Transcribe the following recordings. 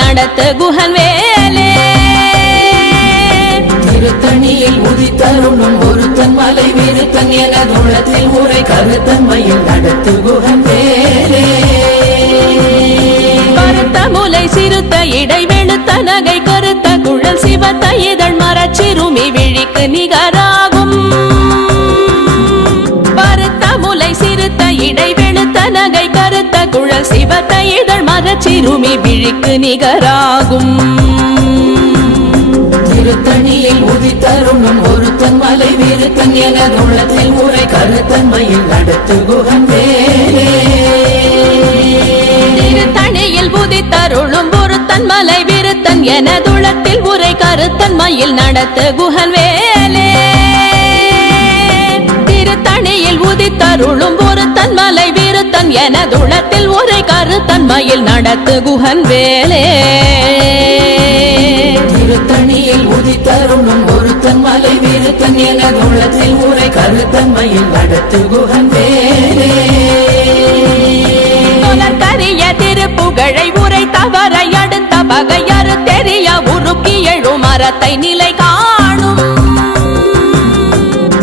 நடத்து குஹன் வேலே. திருத்தணியில் உதித்தருளும் ஒருத்தன் மலை விருத்தன் என துளத்தில் உரை கருத்தன்மையில் நடத்து குகன் வேலே. பருத்த முலை சிறுத்த இடை வெளுத்த நகை கருத்த குழல் சிவத்த இதழ் மரச்சிறுமி விழிக்கு நிகராகும். திருத்தணியில் உதித்தருளும் ஒருத்தன் மலை விருத்தன் என துளத்தில் உரை கருத்தன்மையில் நடத்து குகன் வேலே திருத்தணியில் புதித்தருளும் பொருத்தன் மலை விருத்தன் என துளத்தில் உரை கருத்தன் மயில் நடத்து குஹன் வேலே திருத்தணியில் உதித்தருளும் பொருத்தன் மலை விருத்தன் என துளத்தில் உரை கருத்தன் மயில் நடத்து குஹன் வேலே. திருத்தணியில் உதித்தருளும் ஒருத்தன் மலை விருத்தன் என துளத்தில் உரை கருத்தன்மையில் நடத்து குகன் வேலே. கரிய திருப்புகழை உரை தவறை அடுத்த பகையறு தெரிய உருக்கி எழும் மரத்தை நிலை காணும்.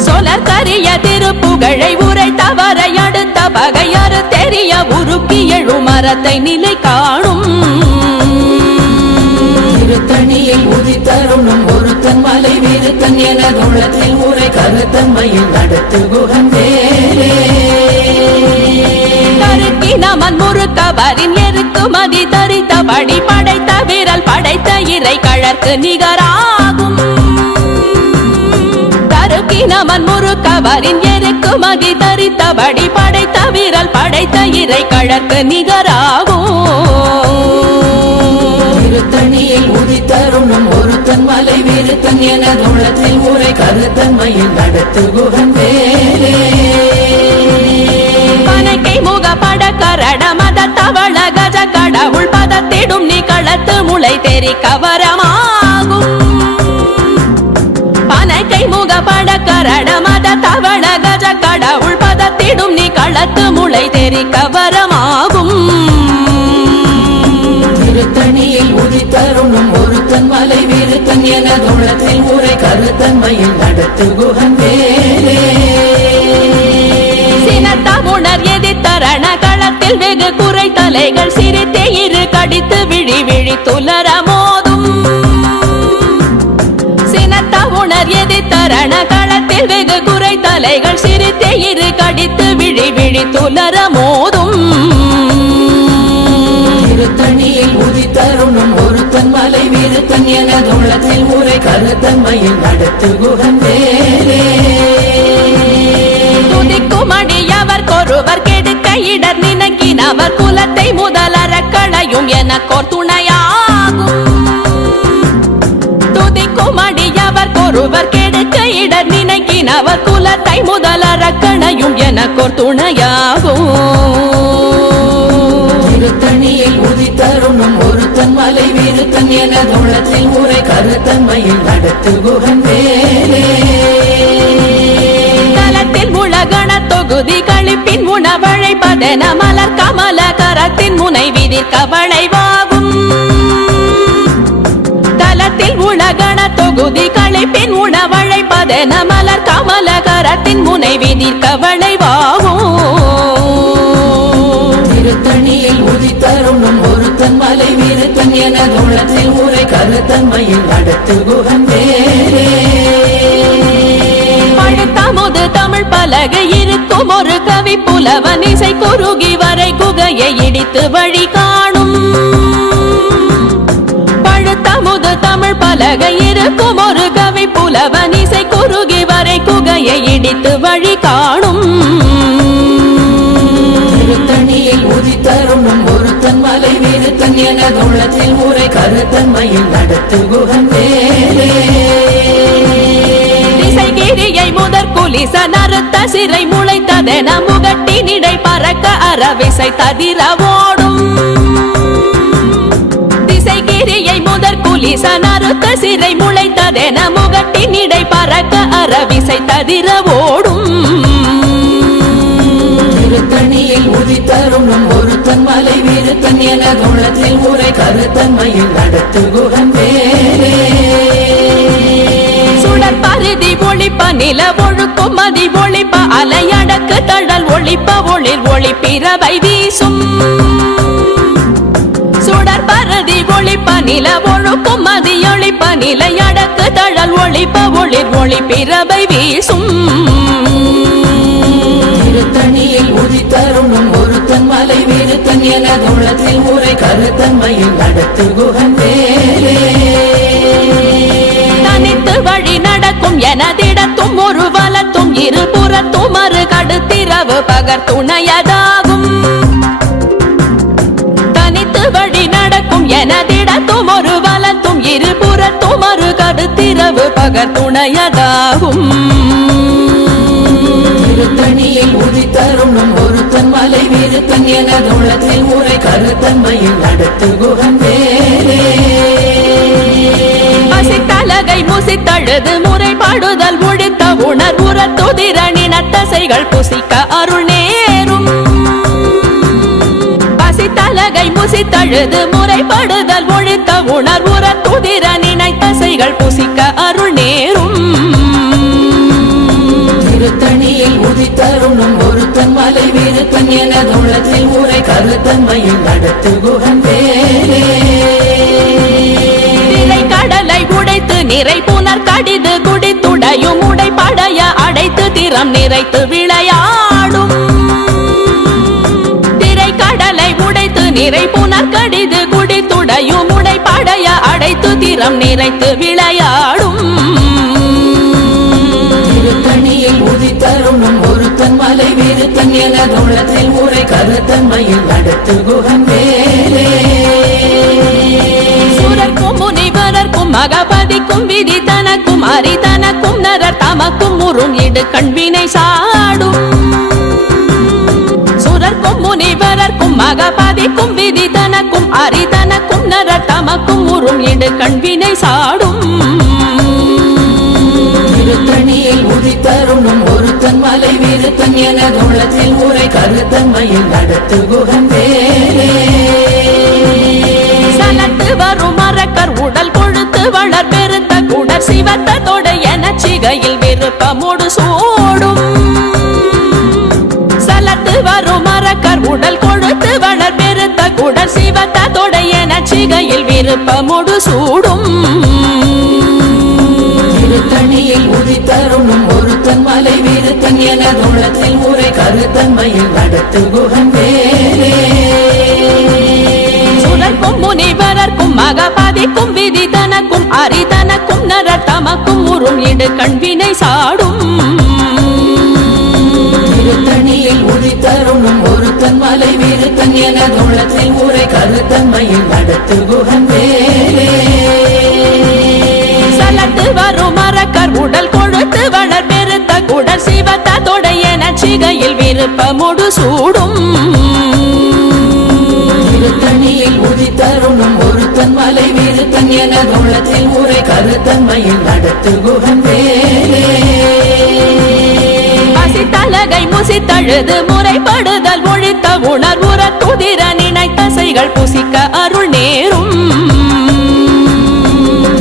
சொலற்கரிய திருப்புகழை உரை தவறை பகையறு தெரிய உருக்கி எழும் மரத்தை நிலை காணும். திருத்தணியில் உதித்தருளும் ஒருத்தன் மலை விருத்தன் என துளத்தில் உரை கருத்தன்மையில் நடத்து கருக்கி நமன் முறுக்கவரின் எருக்கு மதி தரித்தபடி படைத்த விரல் படைத்த இறை கழற்கு நிகராகும் நமன் முறுக்கவரின் எருக்கு மதி தரித்தபடி படைத்த விரல் படைத்த இறை கழற்கு நிகராகும். திருத்தணியில் உதித்தருளும் ஒருத்தன் மலை விருத்தன் என துளத்தில் உரை கருத்தன்மையில் நடத்து குகன் வேலே பனக்கை முக பட கரட மத தவள கஜ கடவுள் பதத்திடும் நீ களத்து முளை தெரி கவரமாகும் கரட மத தவள கஜ கடவுள் பதத்திடும் நீ களத்து முளை தெரி கவரமாகும் திருத்தணியில் உதித்தருளும் ஒருத்தன் மலை விருத்தன் என துளத்தில் உரை கருத்தன்மையில் நடத்து குகன் வேலே சினத்த உணர் எதிர்த்தரண களத்தில் வெகு குறை தலைகள் சிரித்தே இரு கடித்து விழி விழி துலர குறை தலைகள் சிரித்தே இரு கடித்து விழி விழி துலர மோதும். திருத்தணியில் உதித்தருளும் ஒருத்தன் மலை விருத்தன் என துளத்தில் உரை கருத்தன்மையில் நடத்து குகன் வேலே துதிக்கும் அடியவர் கொருவர் கெடுக்க இடர் நினைக்கினவர் குலத்தை முதலற களையும் எனக்கோர் துணையாகும். துதிக்கும் அடியவர் கொருவர் கெடுக்க இடர் நினைக்கினவர் குலத்தை முதலற களையும் எனக்கோர் துணையாகும் திருத்தணியில் உதித்தருளும் ஒருத்தன் மலை விருத்தன் என துளத்தில் உரை கருத்தன்மையில் நடத்து குகன் தலத்தில் உலகண தொகுதி கழிப்பின் உணவழைப்பதென மலர் கமல கரத்தின் முனை விதிர்க்க வளைவாகும். தலத்தில் உலகண தொகுதி கழிப்பின் உணவழைப்பதென மலர் கமல கரத்தின் முனை விதிர்க்க வளைவாகும் திருத்தணியில் உதித்தருளும் ஒருத்தன் மலை விருத்தன் என துளத்தில் உரை கருத்தன்மையில் நடத்து குகன் பழுத்தமுது தமிழ் பலகை இருக்கும் ஒரு கவி புலவன் இசை குறுகி வரை குகையை இடித்து வழி காணும். பழுத்தமுது தமிழ் பலகை இருக்கும் ஒரு கவி புலவன் இசை குறுகி வரை குகையை இடித்து வழி காணும். திருத்தணியில் உதித்தருளும் ஒருத்தன் மலை விருத்தன் என துளத்தில் உரை கருத்தன்மையில் நடத்து குகன் வேலே திசைகிரியை முதற் குலிச நறுத்த சிறை முளைத்ததென முகட்டினிடை பறக்க அறவிசை ததிர ஓடும். திசைகிரியை முதற் குலிச நறுத்த சிறை முளைத்ததென முகட்டினிடை பறக்க அறவிசை ததிர ஓடும். திருத்தணியில் உதித்தருளும் ஒருத்தன் மலை விருத்தன் எனதுள்ளத்தில் உரை கருத்தன்மையில் நடத்து குகன் வேலே சுடர் பருதி ஒளிப்ப நில ஒழுக்கும் மதி ஒளிப்ப அலையடக்கு தழல் ஒளிப்ப ஒளிர் ஒளி பிறவை வீசும். சுடர் பருதி ஒளிப்ப நில ஒழுக்கும் ஒளிப்ப நிலையடக்கு தழல் ஒளிப்ப ஒளிர் ஒளி பிறவை வீசும். திருத்தணியில் உதித்தருணும் ஒருத்தன் மலை விருத்தன் எனதுள்ளத்தில் உரை கருத்தன்மையில் நடத்து குகன் வேலே தனித்து வழி நடக்கும் எனதிடத்தும் ஒரு வலத்தும் இருபுறத்தும் மறு கடுத்திரவு பகர் துணையதாகும். தனித்து வழி நடக்கும் எனதிடத்தும் ஒரு வலத்தும் இருபுறத்தும் மறு கடுத்திரவு பகர் துணையதாகும். திருத்தணியில் உதித்தருணும் ஒருத்தன் மலை விருத்தன் எனதுள்ளத்தில் உரை கருத்தன்மையில் நடத்து குகன் வேலே பசித்தலகை முசித்தழுது முறைப்பாடுதல் ஒழித்த உணர்வுற துதிரணின தசைகள் புசிக்க அருள் நேரும். பசித்தலகை முசித்தழுது முறைப்படுதல் ஒழித்த உணர்வுற நினைத்தசைகள் புசிக்க அருள் நேரும். திருத்தணியில் உதித்தருணும் ஒருத்தன் மலை விருத்தன் எனதுள்ளத்தில் உரை கருத்தன்மையில் நடத்து குகன் கடலை உடைத்து நிறை புனர் கடிது குடித்துடையும் உடைப்படைய அடைத்து திறம் நிறைத்து விளையாடும் நிறை புனர் கடிது குடித்துடையும் உடைப்படைய அடைத்து திறம் நிறைத்து விளையாடும். திருத்தணியில் உதித்தருணும் ஒருத்தன் மலை விருத்தன் எனதுள்ளத்தில் உரை கருத்தன்மையில் நடத்து குகன் வேலே சுரர்க்கும் முனிவரர்க்கும் மகபதிக்கும் விதி தனக்கும் அரி தனக்கும் நரர் தமக்கும் உறும் இடு கண்வினை சாடும். சுரர்க்கும் முனிவரர்க்கும் மகபதிக்கும் விதி தனக்கும் அரி தனக்கும் நரர் தமக்கும் உறும் இடு கண்வினை சாடும். திருத்தணியில் உதித்தருணும் ஒருத்தன் மலை விருத்தன் எனதுள்ளத்தில் உரை கருத்தன்மையில் நடத்து குகன் வேலே சலத்து வரும் மரக்கர் உடல் கொழுத்து வளர் பெருத்த குடர் சிவத்த தொடை எனச் சிகையில் விருப்பமோடு சூடும் குடர் சிவத்த தொடை எனச் சிகையில் விருப்பமோடு சூடும். திருத்தணியில் உதித்தருணும் ஒருத்தன் மலை விருத்தன் எனதுள்ளத்தில் உரை கருத்தன்மையில் நடத்து குகன் வேலே சுரர்க்கும் முனிவரர்க்கும் மகபதிக்கும் விதி தனக்கும் அரி தனக்கும் நரர் தமக்கும் உறும் இடு கண்வினை சாடும். ஒருத்தன் மலை விருத்தன் எனதுள்ளத்தில் உரை கருத்தன்மையில் நடத்து குகன் வேலே சலத்து வரும் மரக்கர் உடல் கொழுத்து வளர் பெருத்த குடர் சிவத்த தொடையன சிகையில் விருப்பமுடு சூடும். திருத்தணியில் உதித்தருணும் ஒருத்தன் மலை விருத்தன் எனதுள்ளத்தில் உரை கருத்தன்மையில் நடத்து குகன் வேலே பசித்தலகை முசித்தழுது முறைப்படுதல் நினைத்தசைகள் புசிக்க அருள் நேரும்.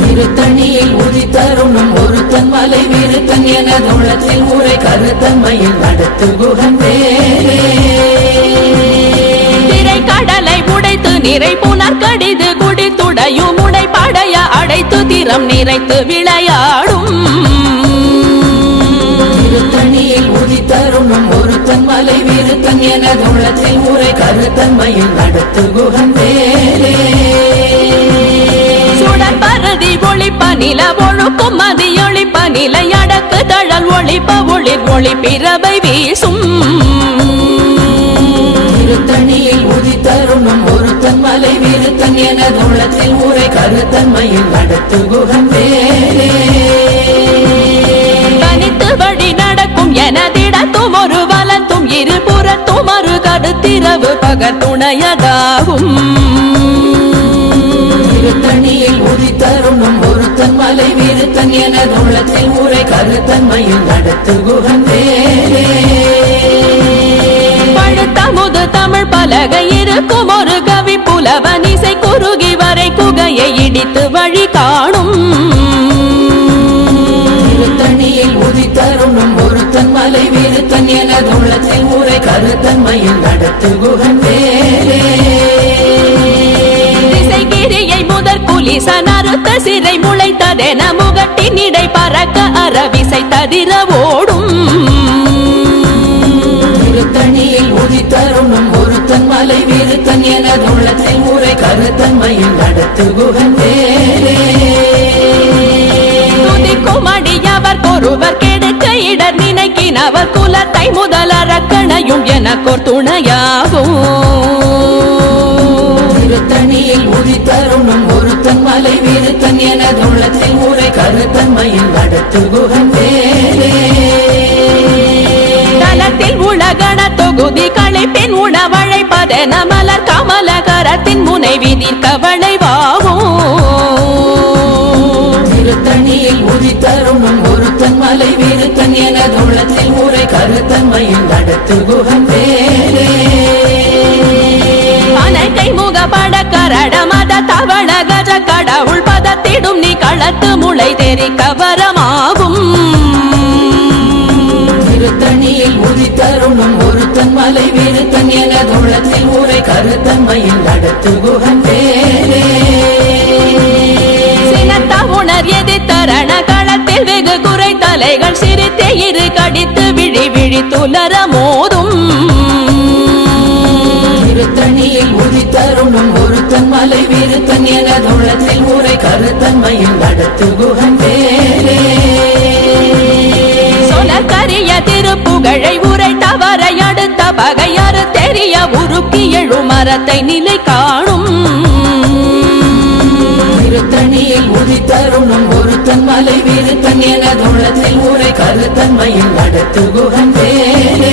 திருத்தணியில் உதித்தருணும் ஒருத்தன் மலை விருத்தன் எனதுள்ளத்தில் உரை கருத்தன்மையில் நடத்து குகன் திரை கடலை உடைத்து நிறை புனர் கடிது குடித்துடையும் உடைப்படைய அடைத்து திறம் நிறைத்து விளையாடும். திருத்தணியில் உதித்தருணும் மலை விருத்தன் எனதுள்ளத்தில் உரை கருத்தன்மையில் நடத்து குகன் வேலே சுடர் பருதி ஒளிப்ப நில ஒழுக்கும் மதி ஒளிப்ப நிலையடக்கு தழல் ஒளிப்ப ஒளிர் ஒளி பிறவை வீசும். திருத்தணியில் உதித்தருணும் ஒருத்தன் மலை விருத்தன் எனதுள்ளத்தில் உரை கருத்தன்மையில் நடத்து குகன் வேலே தனித்து வழி நடக்கும் எனதிடத்தும் ஒரு இருபுறத்தும் மறு கடுத்திரவு பகர் துணையதாகும். திருத்தணியில் உதித்தருணும் ஒருத்தன் மலை விருத்தன் எனதுள்ளத்தில் உரை கருத்தன்மையில் நடத்து குகன் வேலே பழுத்த கருத்தமுது தமிழ் பலகை இருக்கும் ஒரு கவி புலவன் இசை குறுகி வரை குகையை இடித்து வழி காணும். திருத்தணியில் உதித்தருணும் ஒருத்தன் மலை விருத்தன் எனது உள்ளத்தில் உரை கருத்தன்மையில் நடத்து குகன் வேலே திசைகிரியை முதற் புலிசன் அறுத்த சிறை முளைத்ததென முகட்டின் இடை பறக்க அறவிசை ததிர ஓடும். திருத்தணியில் உதித்தருணும் ஒருத்தன் மலை விருத்தன் எனது உள்ளத்தில் உரை கருத்தன்மையில் நடத்து குகன் வேலே துதிக்கும் அடியவர் ஒருவர் கெடுக்க இடர் நினைக்கினவர் குலத்தை முதலறக்கணையும் எனக்கோர் துணையாகும் திருத்தணியில் உதித்தருணும் ஒருத்தன் மலை விருத்தன் எனது உள்ளத்தில் உரை கருத்தன்மையில் நடத்து குகன் உலகண தொகுதி களைப்பின் உணவழைப்பதென மலர் கமலகரத்தின் முனை விதிர்க்க விருத்தன் எனது உள்ளத்தில் உரை கருத்தன்மையில் நடத்து குகன் வேலே அனைக்கை முகப்பட கரட மத தவள கஜ கடவுள் பதத்திடும் நீ களத்து முளை தெரிக்க வரமாகும் திருத்தணியில் உதித்தருணும் ஒருத்தன் மலை விருத்தன் எனது உள்ளத்தில் உரை கருத்தன்மையில் நடத்து வேலே குறை தலைகள் சிரித்தே இரு கடித்து விழி விழி துலர மோதும். திருத்தணியில் உதித்தருணும் ஒருத்தன் மலை விருத்தன் எனது உள்ளத்தில் உரை கருத்தன்மையில் நடத்து குகன் வேலே சொலக்கரிய திருப்புகழை உரை தவறை அடுத்த பகையாறு தெரிய உருக்கி எழு மரத்தை நிலை காணும். திருத்தணியில் உதித்தருணும் ஒருத்தன் மலை விருத்தன் எனது உள்ளத்தில் உரை கருத்தன்மையில் நடத்து வேலே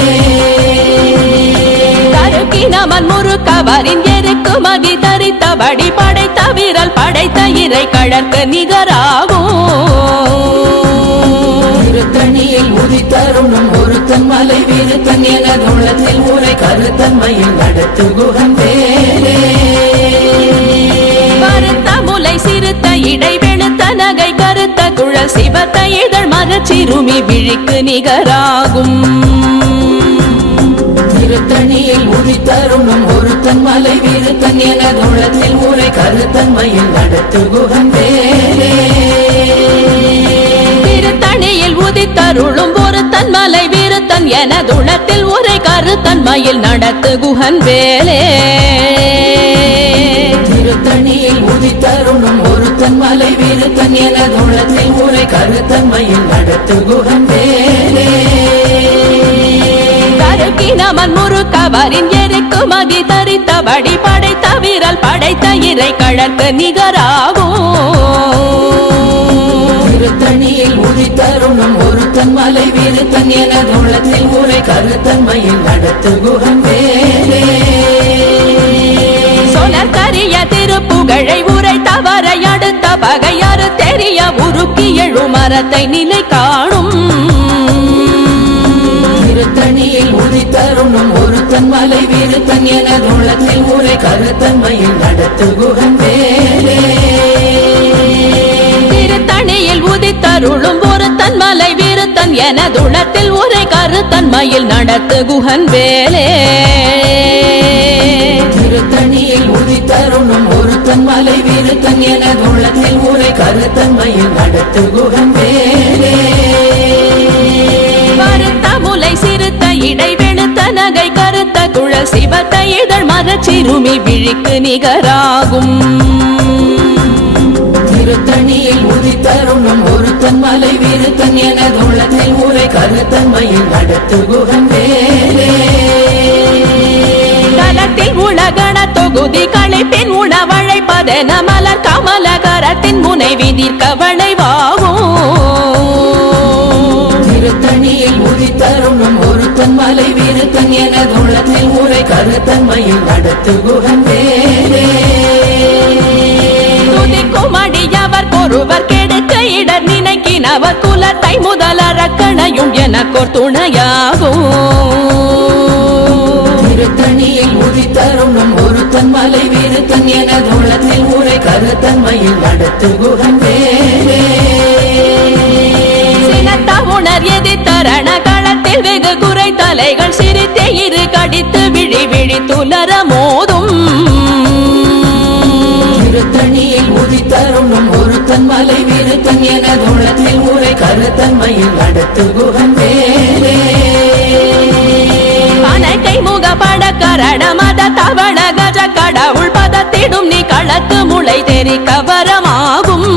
தருக்கினமன் முறுக்கவரின் எருக்கு மதி தரித்தபடி படைத்த வீரல் படைத்த இறை கழற்கு நிகராகும். திருத்தணியில் உதித்தருணும் ஒருத்தன் மலை விருத்தன் எனது உள்ளத்தில் உரை கருத்தன்மையில் நடத்து குகன் வேலே முலை சிறுத்த இடை வெளுத்த நகை கருத்த குழல் சிவத்த இதழ் மரச்சிறுமி விழிக்கு நிகராகும். திருத்தணியில் உதித்தருணும் ஒருத்தன் மலை விருத்தன் எனது உள்ளத்தில் உரை கருத்தன்மையில் நடத்து குகன் வேலே திருத்தணியில் உதித்தருளும் ஒரு தன்மலை வீரத்தன் எனதுளத்தில் உரை கருத்தன்மையில் நடத்து குஹன் வேலே உதித்தருணும் ஒருத்தன் மலை விருத்தன் எனது உள்ளத்தில் உரை கருத்தன்மையில் நடத்து குகன் வேலே கருக்கினமன் முறுக்கவரின் எருக்கு மதி தரித்தபடி படைத்த வீரல் படைத்த இறை கழற்கு நிகராகும். திருத்தணியில் உதித்தருணும் ஒருத்தன் மலை விருத்தன் எனது உள்ளத்தில் உரை கருத்தன்மையில் நடத்து குகன் வேலே பகையாறு தெரிய உருக்கி எழு மரத்தை நிலை காணும் திருத்தணியில் உதித்தருணும் ஒருத்தன் மலை விருத்தன் எனது உள்ளத்தில் உரை கருத்தன்மையில் நடத்து குகன் வேலே திருத்தணியில் உதித்தருளும் ஒரு தன்மலை வீரத்தன் எனதுளத்தில் உரை கருத்தன்மையில் நடத்து குஹன் வேலே திருத்தணியில் உதித்தருணும் ஒருத்தன் மலை விருத்தன் எனது உள்ளத்தில் உரை கருத்தன்மையில் நடத்து குகன் வேலே கருத்த முலை சிறுத்த இடை வெளுத்த நகை கருத்த குழல் சிவத்த இதழ் மரச்சிறுமி விழிக்கு நிகராகும். திருத்தணியில் உதித்தருணும் ஒருத்தன் மலை விருத்தன் எனது உள்ளத்தில் உரை கருத்தன்மையில் நடத்து குகன் வேலே தலத்தில் உலகண தொகுதி களைப்பின் உணவழைப்பதென மலர் கமலகரத்தின் முனை விதிர்க்க வளைவாகும். திருத்தணியில் உதித்தருணும் ஒருத்தன் மலை விருத்தன் எனது உள்ளத்தில் உரை கருத்தன்மையில் நடத்து குகன் வேலே ஒருவர் கெடுக்க இடர் நினைக்கினவர் குலத்தை முதலறக்கணையும் எனக்கோர் துணையாகும். திருத்தணியில் உதித்தருணும் ஒருத்தன் மாலை வீருத்தன் என தோளத்தில் ஊரை கருத்தன்மையில் நடத்து குகன் வேலே சினத்த உணர் எதிர்த்தரண களத்தில் வெகு குறை தலைகள் சிரித்தே இரு கடித்து விழி விழி துலர மோதும். திருத்தணியில் உதித்தருணும் ஒருத்தன் மலை வீருத்தன் என தோளத்தில் ஊரை கருத்தன்மையில் நடத்து குகன் வேலே பட கரண மத தவண கஜ கடவுள் பதத்திடும் நீ களத்து முளை தெரி கவரமாகும்.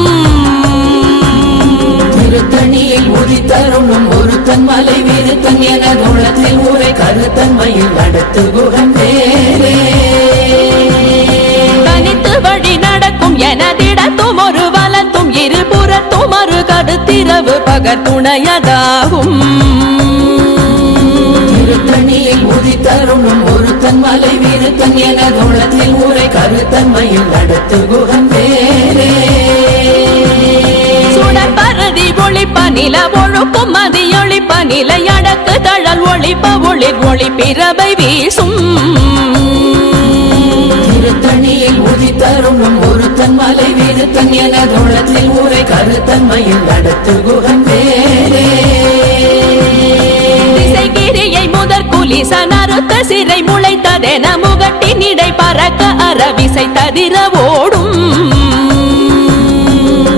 திருத்தணியில் உதித்தருணும் ஒருத்தன் மலை வீருத்தன் என தோளத்தில் ஊரை கருத்தன்மையில் நடத்து வேலே தனித்து வழி நடக்கும் எனதிடத்தும் ஒரு வலத்தும் இருபுறத்தும் ஒரு கருத்திரவு பகர் திருத்தணியில் உதித்தருணும் ஒருத்தன் மலை வீருத்தன் என தோளத்தில் ஊரை கருத்தன்மையில் நடத்து குகன் வேலே சுடர் பரதி ஒளிப்ப நில ஒழுக்கும் மதியொளிப்ப நிலை அடக்கு தழல் ஒளிப்ப ஒளிர் ஒளி பிறவை வீசும். திருத்தணியில் உதித்தருணும் ஒருத்தன் மலை வீருத்தன் என தோளத்தில் ஊரை கருத்தன்மையில் நடத்து குகன் வேலே நறுத்த சிறை முளைத்ததென முகட்டின் இடை பறக்க அறவிசை ததிர ஓடும்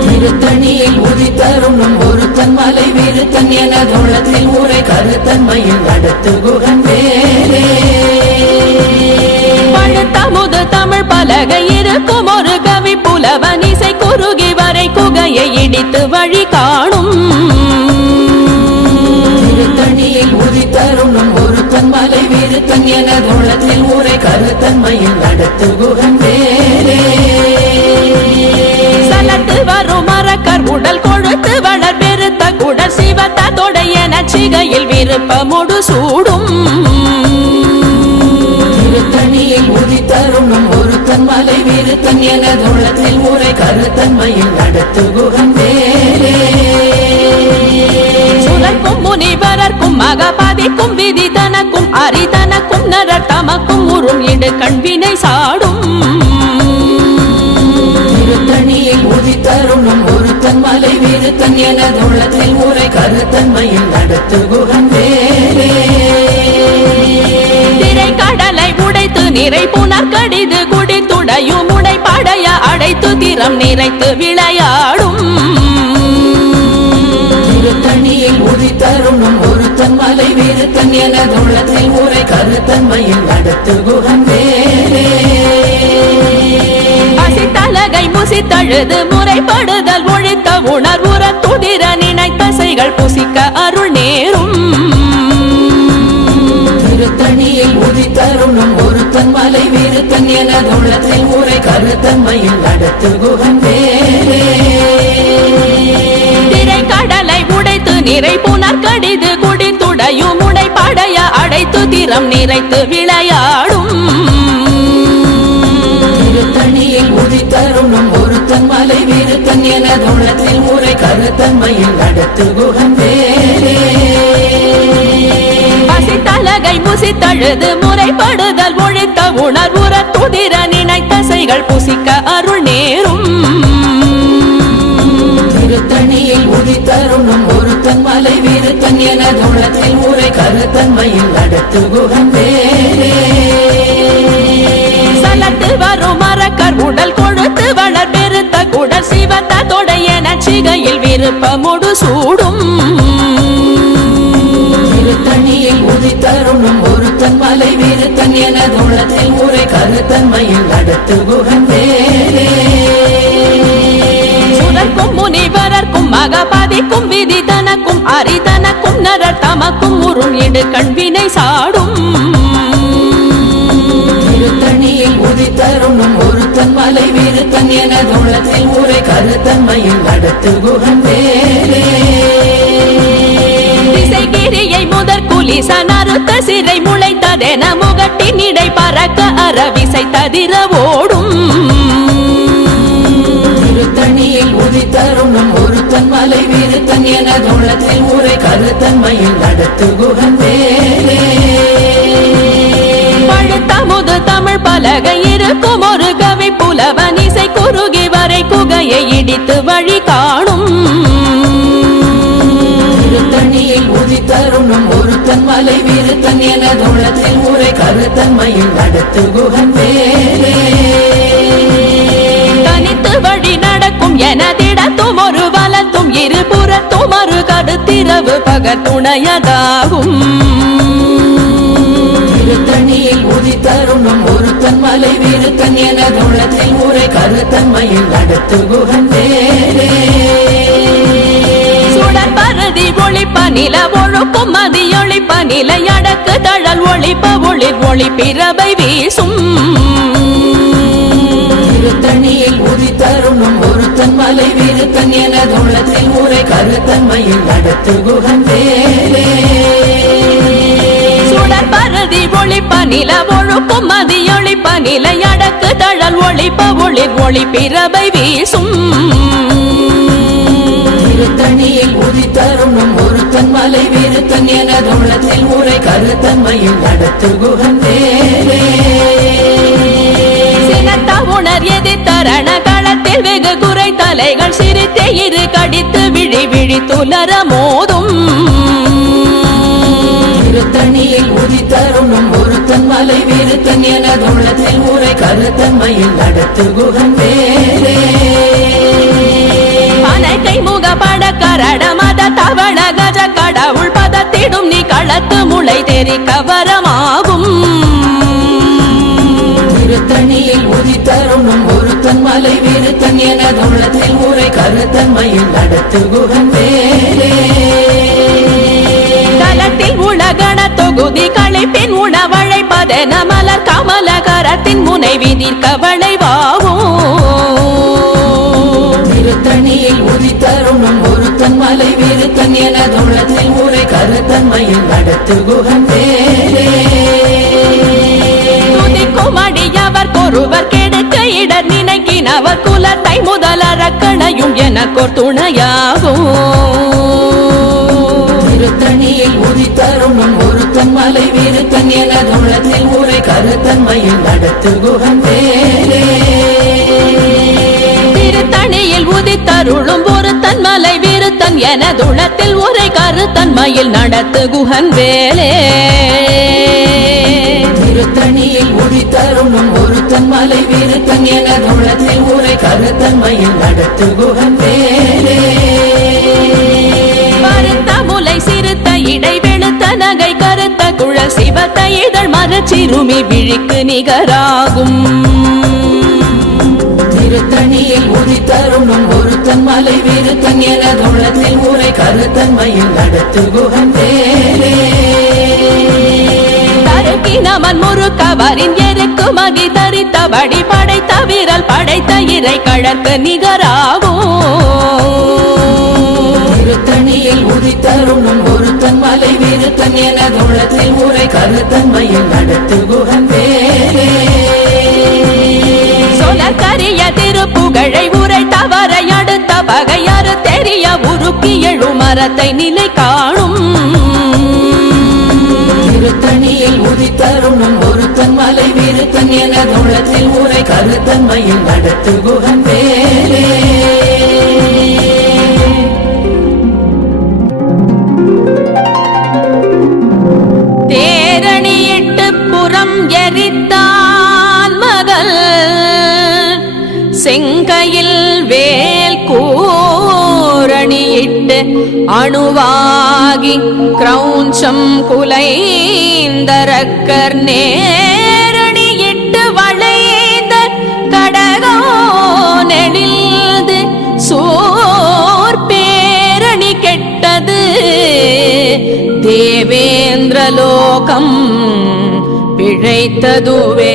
திருத்தணியில் உதித்தருணும் ஒருத்தன் மலை வீருத்தன் என தோளத்தில் ஊரை கருத்தன்மையில் நடத்து குகன் வேலே பழுத்தமுது தமிழ் பலகை இருக்கும் ஒரு கவி புலவன் இசை குறுகி வரை குகையை இடித்து வழி காணும் வீருத்தன் என தோளத்தில் ஊரை கருத்தன்மையில் நடத்து வேலே சலத்து வரும் மரக்கர் உடல் கொழுத்து வளர் பெருத்த குடல் சிவத்த தொடைய நச்சிகையில் விருப்பமுடு சூடும். திருத்தணியில் உதித்தருணும் ஒருத்தன் மலை வீருத்தன் என தோளத்தில் ஊரை கருத்தன்மையில் நடத்து சுழற்கும் முனிவரர்க்கும் மகபாதிக்கும் விதி தனக்கும் அரிதனக்கும் நரர் தமக்கும் உறும் இடு கண்வினை சாடும். திருத்தணியில் உதித்தருணும் ஒருத்தன் மலை வீருத்தன் என தோளத்தில் ஊரை கருத்தன்மையில் நடத்து குகன் வேலே திரை கடலை உடைத்து நிறை புனர் கடிது குடித்துடையும் உடை படைய அடைத்து திறம் நிறைத்து விளையாடும் திருத்தணியில் உதித்தருணும் ஒருத்தன் மலை வீருத்தன் என தோளத்தில் ஊரை கருத்தன்மையில் நடத்து குகன் வேலே பசித்தலகை முசித்தழுது முறைப்படுதல் ஒழித்த உணர்வுற துதிர நினைத்தசைகள் புசிக்க அருள் நேரும். திருத்தணியில் உதித்தருணும் ஒருத்தன் மலை வீருத்தன் என தோளத்தில் ஊரை கருத்தன்மையில் நடத்து குகன் வேலே நிறை புனர் கடிது குடித்துடையும் உடை படைய அடைத்து திறம் நிறைத்து விளையாடும். திருத்தணியில் உதித்தருணும் ஒருத்தன் மலை வீருத்தன் என ஊரை கருத்தன்மையில் நடத்து பசித்தலகை முசித்தழுது முறைப்படுதல் ஒழித்த உணர்வுற துதிர நினைத்தசைகள் புசிக்க அருள் நேரும். திருத்தணியில் உதித்தருணும் வீருத்தன் என தோளத்தில் ஊரை கருத்தன்மையில் நடத்து குகன் வேலே சலத்து வரும் மரக்கர் உடல் கொழுத்து வளர் பெருத்த குடல் சிவத்த தொடைய நச்சிகையில் விருப்பமுடு சூடும். திருத்தணியில் உதித்தருணும் ஒருத்தன் மலை வீருத்தன் என தோளத்தில் ஊரை கருத்தன்மையில் வேலே சுடர்க்கும் முனிவரர்க்கும் மகபாதிக்கும் விதி தனக்கும் அரிதனக்கும் நரர் தமக்கும் உறும். இடு கண்வினை சாடும். திருத்தணியில் உதித்தருணும் ஒருத்தன் மலை வீருத்தன் என தோளத்தில் ஊரை கருத்தன்மையில் நடத்து குகன் வேலே திசைகிரியை முதற் குலிச நறுத்த சிறை முளைத்ததென முகட்டின் இடை பறக்க அறவிசை ததிர ஓடும். திருத்தணியில் உதித்தருணும் ஒருத்தன் மலை வீருத்தன் என தோளத்தில் ஊரை கருத்தன்மையில் நடத்து குகன் வேலே பலகை இருக்கும் ஒரு கவி புலவன் இசை குறுகி வரை குகையை இடித்து வழி காணும். திருத்தணியில் உதித்தருணும் ஒருத்தன் மலை விருத்தன் எனதுள்ளத்தில் உரை கருத்தன்மையில் நடத்து குகன் வேலே வழி நடக்கும் எனதிடத்தும் ஒரு வலத்தும் இருபுறத்தும் ஒரு கடுத்திரவு பகத்துணையதாகும் திருத்தணியில் உதித்தருணும் ஒருத்தன் மலை விருத்தன் எனதுள்ளத்தில் உரை கருத்தன்மையில் வேலே சுடர் பரதி ஒளிப்ப நில ஒழுக்கும் மதி ஒளிப்ப நிலை அடக்கு தழல் ஒளிப்ப ஒளிர் ஒளி பிறவை வீசும். உதித்தருணும் ஒருத்தன் மலை விருத்தன் எனதுள்ளத்தில் உரை கருத்தன்மையில் நடத்து குகன் வேலே ஒளிப்ப நில ஒழுக்கும் மதி ஒளிப்ப நிலை அடக்கு தழல் ஒளிப்ப ஒளிர் ஒளி பிறவை வீசும். திருத்தணியில் உதித்தருணும் ஒருத்தன் மலை விருத்தன் எனதுள்ளத்தில் உரை கருத்தன்மையில் நடத்து குகன் வேலே உணர் எதிர்த்தரண களத்தில் வெகு குறை தலைகள் சிரித்தே இரு கடித்து விழி விழி துலர மோதும். திருத்தணியில் உதித்தருணும் ஒருத்தன் மலை விருத்தன் எனதுள்ளத்தில் உரை கருத்தன்மையில் நடத்து குகன் வேலே பனைக்கை முகப்பட கரட மத தவள கஜ கடவுள் பதத்திடும் நீ களத்து முளை தெரி கவரமாகும் திருத்தணியில் உதித்தருணும் ஒருத்தன் மலை விருத்தன் எனதுள்ளத்தில் உரை கருத்தன்மையில் நடத்து குகன் வேலே உலகண தொகுதி களைப்பின் உணவழைப்பதென மலர் கமல கரத்தின் முனை விதிர் கவளைவாகும் திருத்தணியில் உதித்தருணும் ஒருத்தன் மலை விருத்தன் எனதுள்ளத்தில் உரை கருத்தன்மையில் நடத்து குகன் வேலே துதிக்கும் அடியவர் கொருவர் கெடுக்க இடர் நினைக்கினவர் குலத்தை முதலறக்கணையும் எனக்கோர் துணையாகும் திருத்தணியில் உதித்தருணும் ஒருத்தன் மலை விருத்தன் எனதுள்ளத்தில் உரை கருத்தன்மையில் நடத்து குகன் வேலே திருத்தணியில் உதித்தருளும் ஒருத்தன் மலை விருத்தன் எனதுளத்தில் உரை கருத்தன்மையில் நடத்து குஹன் வேலே திருத்தணியில் உதித்தருணும் ஒருத்தன் மலை விருத்தன் எனதுள்ளத்தில் உரை கருத்தன்மையில் நடத்து குகன் வேலே மறுத்த முலை சிறுத்த இடை வெளுத்த நகை கருத்த குழல் சிவத்த இதழ் மரச்சிறுமி விழிக்கு நிகராகும். திருத்தணியில் உதித்தருணும் ஒருத்தன் மலை விருத்தன் எனதுள்ளத்தில் உரை கருத்தன்மையில் நடத்து குகன் வேலே தருக்கினவன் முறுக்கவரின் எருக்கு மகி தரித்தபடி படைத்த விரல் படைத்த இறை கழற்கு நிகராகும். திருத்தணியில் உதித்தருணும் ஒருத்தன் மலை விருத்தன் எனதுள்ளத்தில் உரை கருத்தன்மையில் நடத்து குகன் வேலே சொலக்கரிய திருப்புகழை உரை தவறை அடுத்த பகையறு தெரிய உருக்கி எழும் மரத்தை நிலை காணும். திருத்தணியில் உதித்தரும் உதித்தருணும் ஒருத்தன் மலை விருத்தன் எனதுள்ளத்தில் ஊரை கருத்தன்மையில் நடத்து குகன் வேலே தேரணியிட்டு புறம் எரித்தான் மகள். செங்கையில் அணுவாகி கிரௌஞ்சம் குலைந்தரக்கர் நேரணியிட்டு வளைந்த கடகோ நெடில்து சோர் கெட்டது. தேவேந்திரலோகம் பிழைத்ததுவே.